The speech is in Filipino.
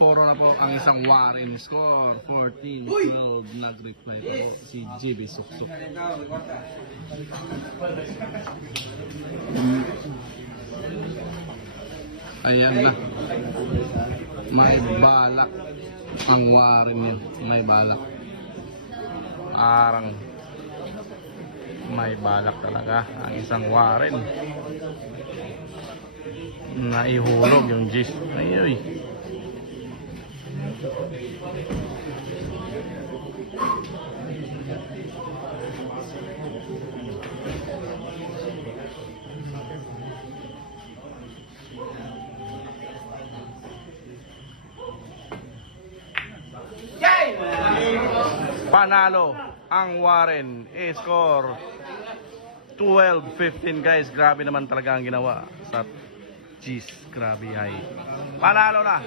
Puro na po ang isang Warren score. 14-12. Nag-reply po si JB Suksuk. Ayan na. May balak ang Warren yun. May balak. Parang may balak talaga ang isang Warren. Naihulog yung G's. Ayoy. Panalo ang Warren. Score 12-15 guys. Grabe naman talaga ang ginawa sa G's. Grabe ay. Panalo na.